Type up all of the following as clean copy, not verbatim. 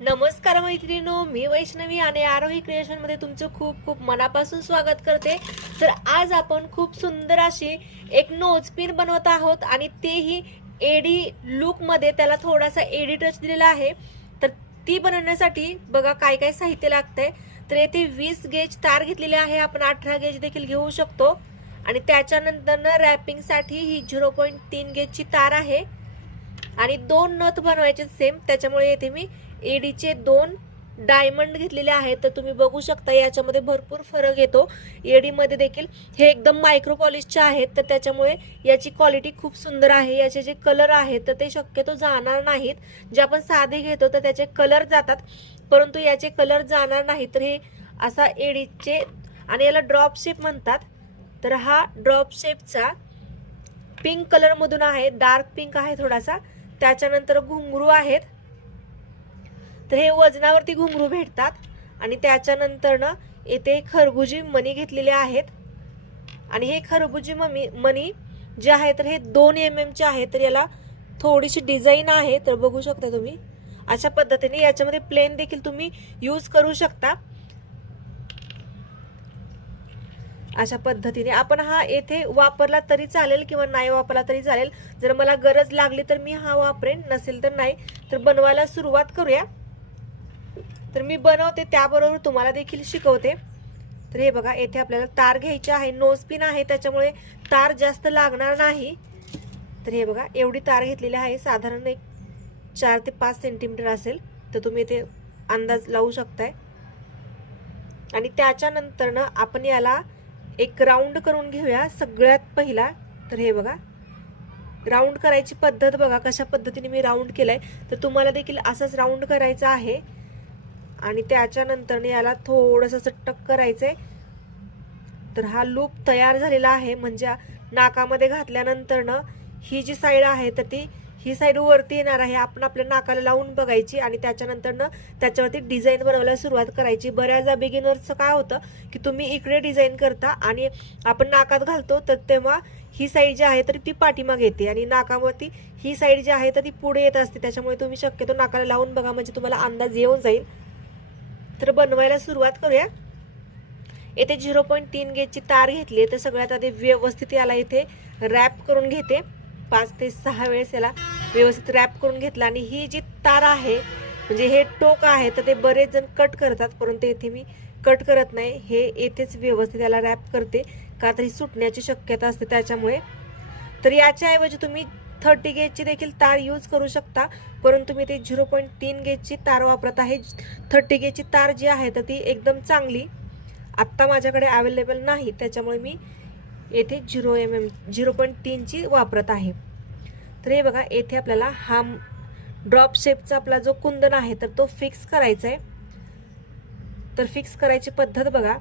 नमस्कार मैत्रिणींनो, मी वैष्णवी आणि आरोही क्रिएशन मध्ये तुमचं खूप खूप मनापासून स्वागत करते। तर आज आपण खूप सुंदर अशी एक नोज पिन बनवत आहोत आणि तेही एडी लुक मध्ये, त्याला थोडासा एडी टच दिलेला आहे। तर ती बनवण्यासाठी बघा काय काय साहित्य लागतंय। तर येथे 20 गेज तार घेतलेले आहे, आपण 18 गेज देखील घेऊ शकतो। आणि त्याच्यानंतर रॅपिंग साठी ही 0.3 गेजची तार आहे आणि 2 नथ बनवायचे सेम, त्याच्यामुळे येथे मी एडीचे 2 डायमंड घेतलेले आहेत। तर तुम्ही बघू शकता याच्यामध्ये भरपूर फरक येतो। एडी मध्ये देखील हे एकदम मायक्रो पॉलिशचे आहेत, तर त्याच्यामुळे याची क्वालिटी खूप सुंदर आहे। याचे जे कलर आहेत तर ते शक्यतो जाणार नाहीत। जे आपण साधे घेतो तर त्याचे कलर जातात, परंतु याचे कलर जाणार नाही। तर हे असा एडीचे, आणि याला ड्रॉप शेप म्हणतात। तर हा ड्रॉप शेपचा पिंक कलर मधून आहे, डार्क पिंक आहे थोडासा। त्याच्यानंतर घुंगरू आहेत, तर हे वजनावरती घुंगरू भेटतात। आणि त्याच्यानंतर ना येथे खरबुजी मणी घेतलेले आहेत, आणि हे खरबुजी मणी जे आहे तर हे 2 mm चे आहे। तर याला थोडीशी डिझाईन आहे, तर बघू शकता तुम्ही अशा पद्धतीने। याच्यामध्ये प्लेन देखील तुम्ही यूज करू शकता। अशा पद्धतीने आपण हा येथे वापरला तरी चालेल किंवा नाही वापरला तरी चालेल। जर मला गरज लागली तर मी हा वापरेन, नसेल तर नाही। तर बनवायला सुरुवात करूया। तर मी बनवते त्याबरोबर तुम्हाला देखील शिकवते। तर हे बघा, येथे आपल्याला तार घ्यायची आहे। नोज पिन आहे त्याच्यामुळे तार जास्त लागणार नाही। तर हे बघा, एवढी तार घेतलेली आहे, साधारण एक 4 ते 5 सेंटीमीटर असेल। तर तुम्ही इथे अंदाज लावू शकताय। आणि त्याच्यानंतर ना आपण याला एक राऊंड करून घेऊया सगळ्यात पहिला। तर हे बघा, राऊंड करायची पद्धत बघा कशा पद्धतीने मी राऊंड केलाय। तर तुम्हाला देखील असंच राऊंड करायचं आहे। आणि त्याच्यानंतर याला थोडंसं असं टक करायचंय। तर हा लूप तयार झालेला आहे, म्हणजे नाकामध्ये घातल्यानंतर ना ही जी साईड आहे तर ती ही साईड वरती येणार आहे। आपण आपल्या नाकाला लावून बघायची आणि त्याच्यानंतर ना त्याच्यावरती डिझाईन बनवायला सुरुवात करायची। बऱ्याचदा बिगिनर्सचं काय होतं की तुम्ही इकडे डिझाईन करता आणि आपण नाकात घालतो, तर तेव्हा ही साईड जी आहे तर ती पाठीमागे येते आणि नाकावरती ही साईड जी आहे तर ती पुढे येत असते। त्याच्यामुळे तुम्ही शक्यतो नाकाला लावून बघा, म्हणजे तुम्हाला अंदाज येऊन जाईल। तर बनवायला सुरुवात करूया। येथे 0.3 गेजची तार घेतली, तर सगळ्यात आधी व्यवस्थित याला इथे रॅप करून घेते। 5 ते 6 वेळेस याला व्यवस्थित रॅप करून घेतला। आणि ही जी तार आहे म्हणजे हे टोक आहे, तर ते बरेच जण कट करतात, परंतु येथे मी कट करत नाही। हे येथेच व्यवस्थित याला रॅप करते, का तर ही सुटण्याची शक्यता असते त्याच्यामुळे। तर याच्या ऐवजी तुम्ही 30 गेजची देखील तार यूज करू शकता, परंतु मी ते 0.3 गेजची तार वापरत आहे। 30 गेजची तार जी आहे तर ती एकदम चांगली आत्ता माझ्याकडे अवेलेबल नाही, त्याच्यामुळे मी येथे 0.3 ची वापरत आहे। तर हे बघा, येथे आपल्याला हा ड्रॉप शेपचा आपला जो कुंदन आहे तर तो फिक्स करायचा आहे। तर फिक्स करायची पद्धत बघा,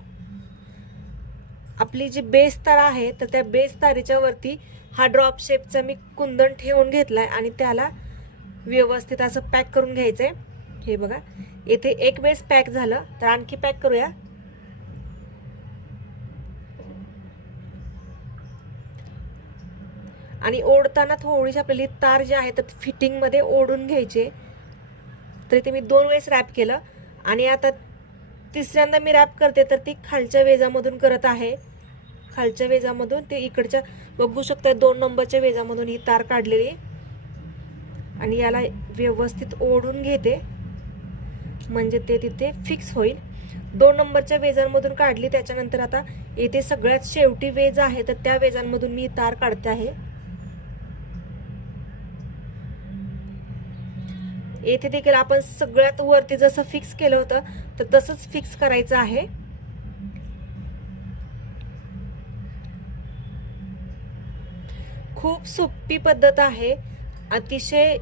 आपली जी बेस तार आहे तर त्या बेस तारीच्या वरती हा ड्रॉप शेपचा मी कुंदन ठेवून घेतलाय आणि त्याला व्यवस्थित असं पॅक करून घ्यायचंय। हे बघा, येथे एक बेस पॅक झालं, तर आणखी पॅक करूया। आणि ओढताना थोडीशी आपली तार जी आहे तर फिटिंग मध्ये ओढून घ्यायचे। तर इथे मी 2 वेळेस रॅप केलं आणि आता तिसऱ्यांदा मी रॅप करते, तर ती खालच्या वेजामधून करत आहे। खालच्या वेजामधून ते इकडच्या बघू शकता 2 नंबरच्या वेजामधून ही तार काढलेली, आणि याला व्यवस्थित ओढून घेते, म्हणजे ते तिथे फिक्स होईल। 2 नंबरच्या वेजांमधून काढली, त्याच्यानंतर आता येथे सगळ्यात शेवटी वेज आहे तर त्या वेजांमधून मी तार काढते आहे। येथे देखील आपण सगळ्यात वरती जसं फिक्स केलं होतं तर तसंच फिक्स करायचं आहे। खूप सोपी पद्धत आहे, अतिशय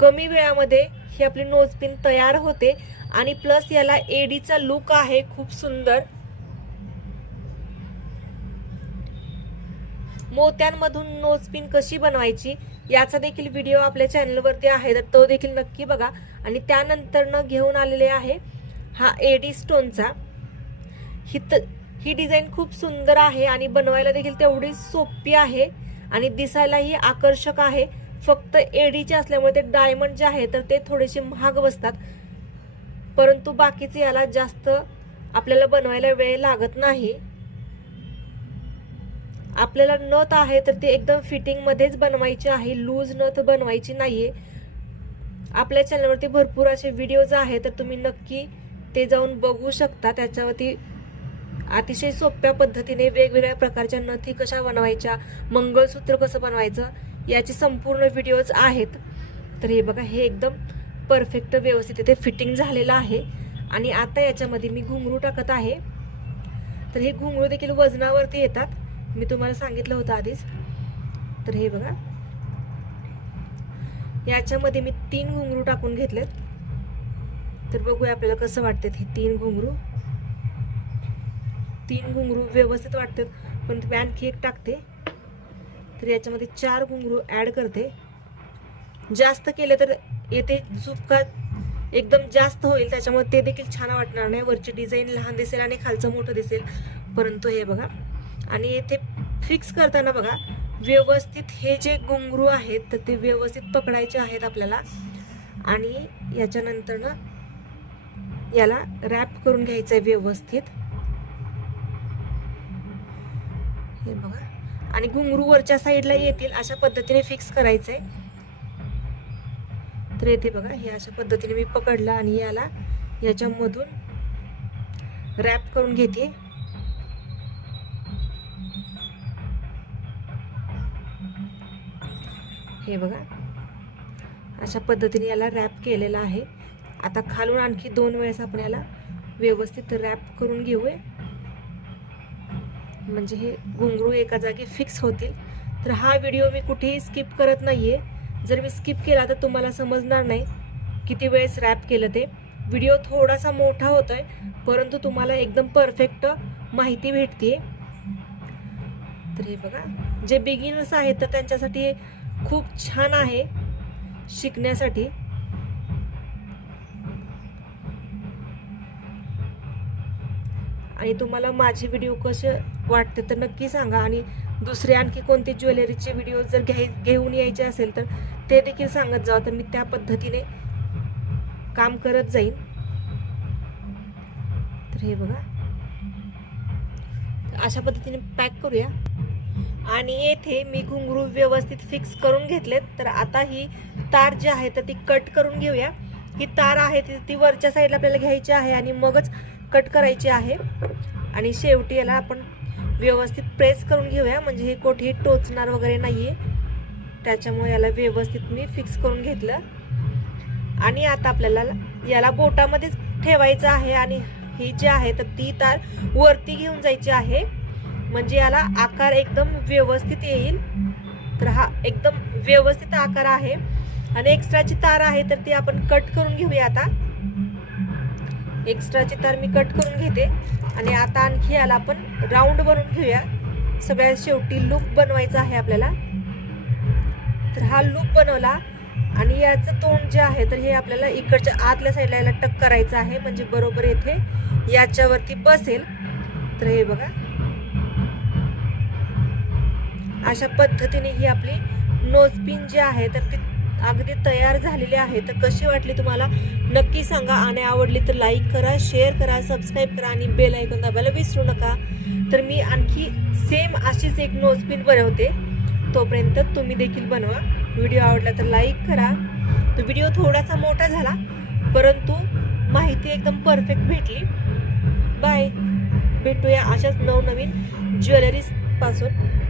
कमी वेळामध्ये ही आपली नोज पिन तयार होते। आणि प्लस याला एडीचा लुक आहे खूप सुंदर। मोत्यांमधून नोज पिन कशी बनवायची याचा देखील व्हिडिओ आपल्या चॅनलवरती आहे, तर तो देखील नक्की बघा। आणि त्यानंतर न घेऊन आलेले आहे हा एडी स्टोनचा। ही डिझाईन खूप सुंदर आहे आणि बनवायला देखील तेवढी सोपी आहे आणि दिसायलाही आकर्षक आहे। फक्त एडीचे असल्यामुळे ते डायमंड जे आहे तर ते थोडेसे महाग बसतात, परंतु बाकीचे याला जास्त आपल्याला बनवायला वेळ लागत नाही. आपल्याला नथ आहे तर ते एकदम फिटिंग मध्येच बनवायची आहे, लूज नथ बनवायची नाहीये. आपल्या चॅनलवरती भरपूर असे व्हिडिओज आहेत, तर तुम्ही नक्की ते जाऊन बघू शकता. त्याच्यावरती अतिशय सोप्या पद्धतीने वेगवेगळ्या प्रकारच्या नथी कशा बनवायच्या, मंगळसूत्र कसं बनवायचं याचे संपूर्ण व्हिडिओज आहेत. तर हे बघा, हे एकदम परफेक्ट व्यवस्थित इथे फिटिंग झालेलं आहे. आणि आता याच्यामध्ये मी घुंगरू टाकत आहे. तर हे घुंगरू देखील वजनावरती येतात, मी तुम्हाला सांगितलं होतं आधीच. तर हे बघा, याच्यामध्ये मी 3 घुंगरू टाकून घेतलेत. तर बघूया आपल्याला कसं वाटतात हे 3 घुंगरू. 3 घुंगरू व्यवस्थित वाटतात, पण मी आणखी एक टाकते. तर याच्यामध्ये 4 घुंगरू ऍड करते. जास्त केले तर येथे झुपका एकदम जास्त होईल, त्याच्यामुळे ते देखील छान वाटणार नाही. वरची डिझाईन लहान दिसेल आणि खालचं मोठं दिसेल. परंतु हे बघा, आणि येथे फिक्स करताना बघा व्यवस्थित हे जे घुंगरू आहेत तर ते व्यवस्थित पकडायचे आहेत आपल्याला. आणि याच्यानंतर ना याला रॅप करून घ्यायचं आहे व्यवस्थित. हे बघा, आणि घुंगरू वरच्या साईडला येतील अशा पद्धतीने फिक्स करायचंय. तर येथे बघा, हे अशा पद्धतीने मी पकडलं आणि याला याच्यामधून रॅप करून घेते. हे बघा, अशा पद्धतीने याला रॅप केलेला आहे. आता खालून आणखी 2 वेळेस आपण याला व्यवस्थित रॅप करून घेऊया, म्हणजे हे घुंगरू एका जागी फिक्स होतील. तर हा व्हिडिओ मी कुठेही स्किप करत नाहीये. जर मी स्किप केला तर तुम्हाला समजणार नाही किती वेळेस रॅप केलं ते. व्हिडिओ थोडासा मोठा होतोय, परंतु तुम्हाला एकदम परफेक्ट माहिती भेटते. तर हे बघा, जे बिगिनर्स आहेत तर त्यांच्यासाठी खूप छान आहे शिकण्यासाठी. आणि तुम्हाला माझे व्हिडिओ कसे वाटते तर नक्की सांगा. आणि दुसरे आणखी कोणते ज्वेलरीचे व्हिडिओ जर घेऊन यायचे असेल तर ते देखील सांगत जावा, तर मी त्या पद्धतीने काम करत जाईन. तर हे बघा, अशा पद्धतीने पॅक करूया. आणि येथे मी घुंगरू व्यवस्थित फिक्स करून घेतलेत. तर आता ही तार जी आहे तर ती कट करून घेऊया. ही तार आहे ती वरच्या साईडला आपल्याला घ्यायची आहे आणि मगच कट करायची आहे. आणि शेवटी याला आपण व्यवस्थित प्रेस करून घेऊया, म्हणजे हे कोठेही टोचणार वगैरे नाहीये. त्याच्यामुळे याला व्यवस्थित मी फिक्स करून घेतलं. आणि आता आपल्याला याला बोटामध्येच ठेवायचं आहे. आणि ही जी आहे तर ती तार वरती घेऊन जायची आहे, म्हणजे याला आकार एकदम व्यवस्थित येईल. तर हा एकदम व्यवस्थित आकार आहे. आणि एक्स्ट्राची तार आहे तर ती आपण कट करून घेऊया. आता एक्स्ट्राची तार मी कट करून घेते. आणि आता आणखी याला आपण राऊंड बनवून घेऊया. सगळ्यात शेवटी लूप बनवायचा आहे आपल्याला. तर हा लूप बनवला आणि याचं तोंड जे आहे तर हे आपल्याला इकडच्या आतल्या साईडला याला टक करायचं आहे, म्हणजे बरोबर येथे याच्यावरती बसेल. तर हे बघा, अशा पद्धतीने ही आपली नोजपिन जी आहे तर ती अगदी तयार झालेली आहे. तर कशी वाटली तुम्हाला नक्की सांगा. आणि आवडली तर लाईक करा, शेअर करा, सबस्क्राईब करा आणि बेल आयकॉन दाबायला विसरू नका. तर मी आणखी सेम अशीच एक नोजपिन बनवते, तोपर्यंत तुम्ही देखील बनवा. व्हिडिओ आवडला तर लाईक करा. तो व्हिडिओ थोडासा मोठा झाला, परंतु माहिती एकदम परफेक्ट भेटली. बाय, भेटूया अशाच नवनवीन ज्वेलरीज पासून.